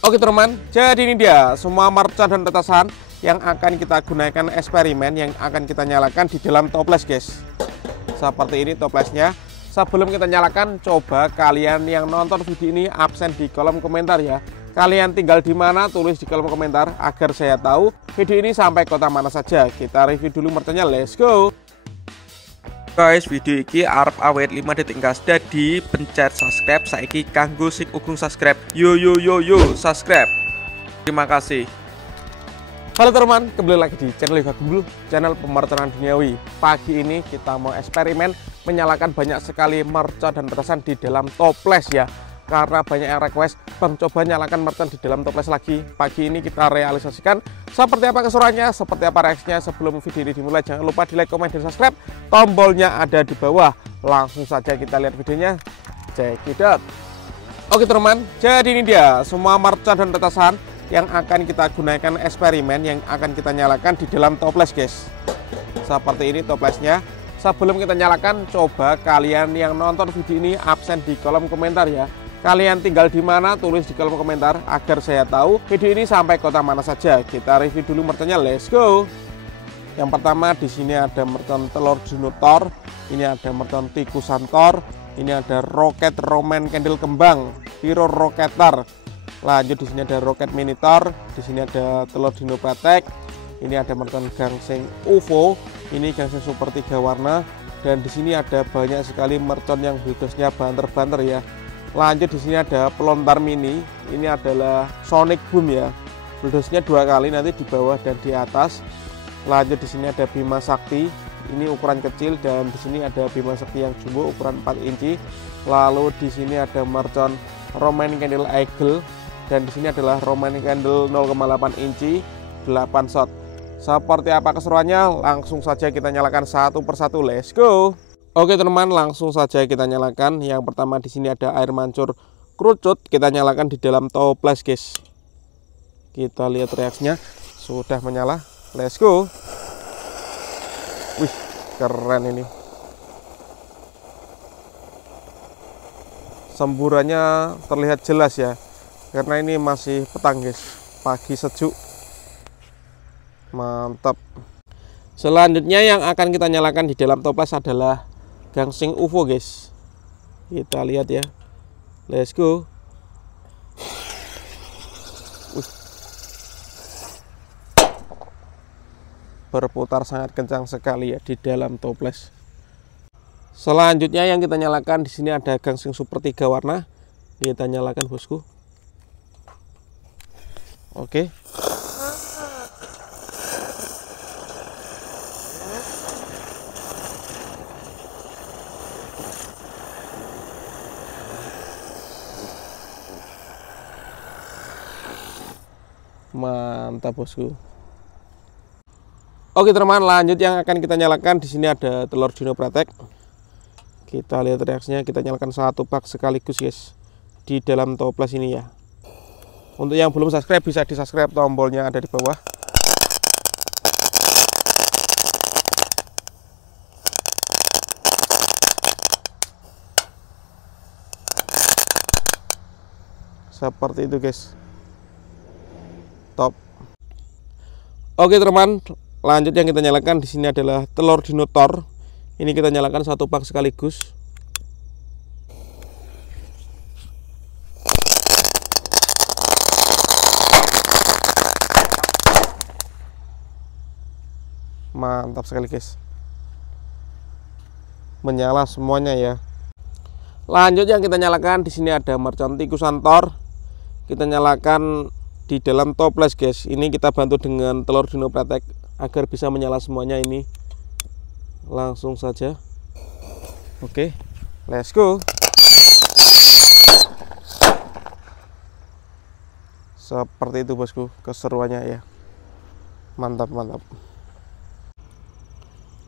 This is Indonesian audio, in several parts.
Oke teman, jadi ini dia semua mercon dan petasan yang akan kita gunakan eksperimen, yang akan kita nyalakan di dalam toples guys. Seperti ini toplesnya. Sebelum kita nyalakan, coba kalian yang nonton video ini absen di kolom komentar ya. Kalian tinggal di mana, tulis di kolom komentar agar saya tahu video ini sampai kota mana saja. Kita review dulu merconnya, let's go. Guys, video ini arep awet 5 detik gas. Jadi pencet subscribe saiki kanggo sing ugung subscribe. Yo subscribe. Terima kasih. Halo teman, kembali lagi di channel Yoga Gembul, channel pemerconan duniawi. Pagi ini kita mau eksperimen menyalakan banyak sekali mercon dan petasan di dalam toples ya. Karena banyak yang request, Bang coba nyalakan mercon di dalam toples lagi. Pagi ini kita realisasikan seperti apa keseruannya, seperti apa reaksinya. Sebelum video ini dimulai, jangan lupa di like, komen, dan subscribe. Tombolnya ada di bawah. Langsung saja kita lihat videonya. Check it out. Oke teman, jadi ini dia semua mercon dan petasan yang akan kita gunakan eksperimen, yang akan kita nyalakan di dalam toples guys. Seperti ini toplesnya. Sebelum kita nyalakan, coba kalian yang nonton video ini absen di kolom komentar ya. Kalian tinggal di mana, tulis di kolom komentar agar saya tahu video ini sampai kota mana saja. Kita review dulu merconnya, let's go. Yang pertama di sini ada mercon telur Junutor, ini ada mercon tikusan Thor, ini ada roket Roman candle kembang, Piro Roketer. Lanjut di sini ada roket Minitor, di sini ada telur Dino Patek, ini ada mercon gangsing UFO, ini gangsing super 3 warna, dan di sini ada banyak sekali mercon yang bledosnya banter-banter ya. Lanjut di sini ada pelontar mini, ini adalah Sonic Boom ya, bledosnya 2 kali nanti di bawah dan di atas. Lanjut di sini ada Bima Sakti, ini ukuran kecil, dan di sini ada Bima Sakti yang jumbo ukuran 4 inci. Lalu di sini ada mercon Roman Candle Eagle, dan di sini adalah Roman Candle 0,8 inci 8 shot. Seperti apa keseruannya? Langsung saja kita nyalakan satu persatu, let's go. Oke teman, langsung saja kita nyalakan. Yang pertama di sini ada air mancur kerucut, kita nyalakan di dalam toples guys. Kita lihat reaksinya, sudah menyala, let's go. Wih, keren ini. Semburannya terlihat jelas ya, karena ini masih petang guys, pagi sejuk, mantap. Selanjutnya yang akan kita nyalakan di dalam toples adalah gangsing UFO guys. Kita lihat ya, let's go. Berputar sangat kencang sekali ya di dalam toples. Selanjutnya yang kita nyalakan di sini ada gangsing super 3 warna. Kita nyalakan bosku. Oke. Mantap bosku. Oke teman, lanjut yang akan kita nyalakan di sini ada telur Dino Patek. Kita lihat reaksinya, kita nyalakan satu pak sekaligus guys di dalam toples ini ya. Untuk yang belum subscribe bisa di subscribe, tombolnya ada di bawah. Seperti itu guys. Top. Oke teman, lanjut yang kita nyalakan di sini adalah telur Junutor. Ini kita nyalakan satu pak sekaligus. Mantap sekali guys, menyala semuanya ya. Lanjut yang kita nyalakan di sini ada mercon tikusan Thor. Kita nyalakan di dalam toples guys. Ini kita bantu dengan telur Dino Patek agar bisa menyala semuanya ini. Langsung saja. Oke, let's go. Seperti itu bosku keseruannya ya. Mantap.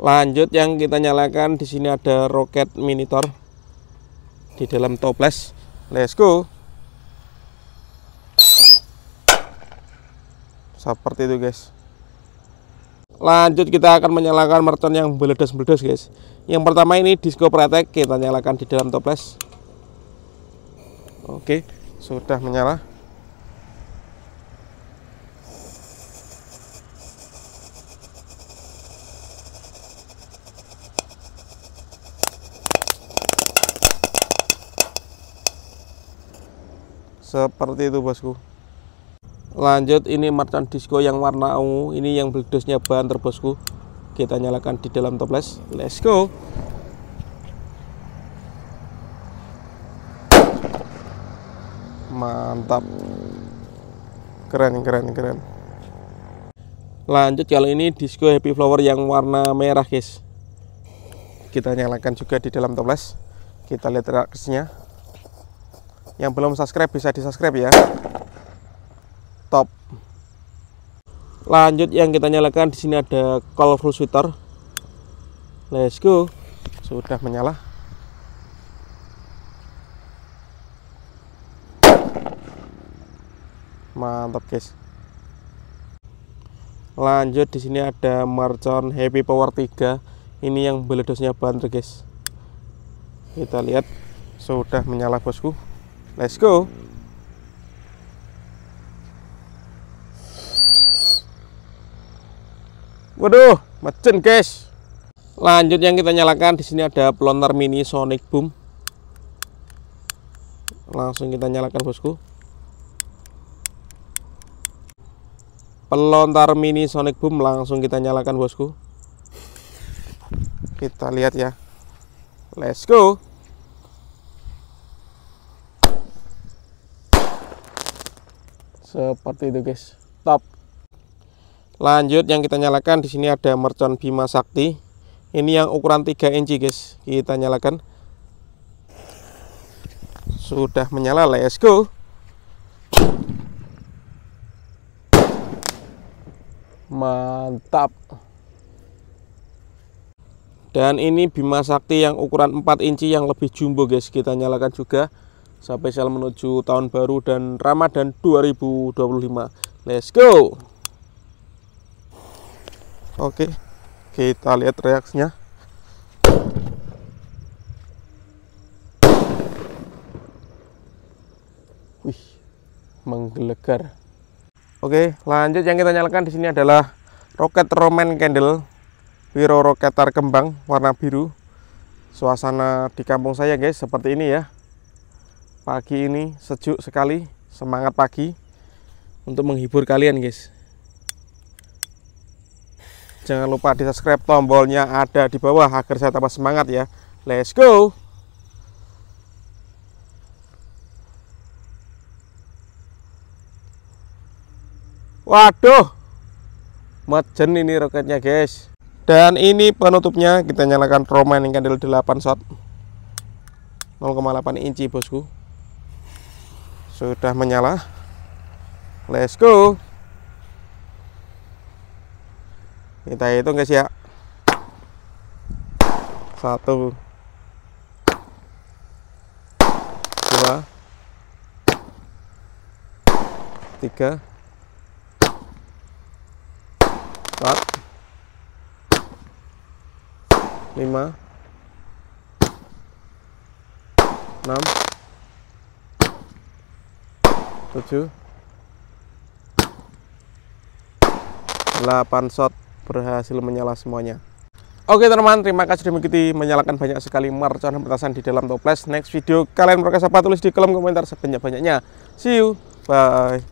Lanjut yang kita nyalakan di sini ada roket Minitor di dalam toples. Let's go. Seperti itu guys. Lanjut kita akan menyalakan mercon yang meledos-meledos guys. Yang pertama ini Disco Patek, kita nyalakan di dalam toples. Oke, sudah menyala. Seperti itu bosku. Lanjut, ini mercon disco yang warna ungu, ini yang beledosnya banter bosku. Kita nyalakan di dalam toples. Let's go. Mantap. Keren. Lanjut, kalau ini disco happy flower yang warna merah guys. Kita nyalakan juga di dalam toples. Kita lihat reaksinya. Yang belum subscribe bisa di subscribe ya. Top. Lanjut, yang kita nyalakan di sini ada colorful sweater. Let's go. Sudah menyala. Mantap guys. Lanjut, di sini ada mercon happy power 3. Ini yang beledosnya banter guys. Kita lihat sudah menyala bosku. Let's go. Waduh, macen guys. Lanjut, yang kita nyalakan di sini ada pelontar mini sonic boom. Langsung kita nyalakan bosku. Pelontar mini sonic boom langsung kita nyalakan bosku. Kita lihat ya. Let's go. Seperti itu guys. Top. Lanjut, yang kita nyalakan di sini ada mercon Bima Sakti. Ini yang ukuran 3 inci guys. Kita nyalakan. Sudah menyala. Let's go. Mantap. Dan ini Bima Sakti yang ukuran 4 inci yang lebih jumbo guys. Kita nyalakan juga. Spesial menuju tahun baru dan Ramadan 2025. Let's go. Oke, kita lihat reaksinya. Wih, menggelegar. Oke, lanjut, yang kita nyalakan di sini adalah roket Roman candle Wiro Roketar kembang warna biru. Suasana di kampung saya guys seperti ini ya. Pagi ini sejuk sekali, semangat pagi untuk menghibur kalian guys. Jangan lupa di subscribe, tombolnya ada di bawah agar saya tambah semangat ya. Let's go. Waduh, majen ini roketnya guys. Dan ini penutupnya, kita nyalakan Roman candle 8 shot 0,8 inci bosku. Sudah menyala. Let's go. Kita hitung guys ya. 1 2 3 4 5 6 7 8 shot berhasil menyala semuanya. Oke teman-teman, terima kasih sudah mengikuti, menyalakan banyak sekali mercon petasan di dalam toples. Next video kalian berkas apa, tulis di kolom komentar sebanyak-banyaknya. See you, bye.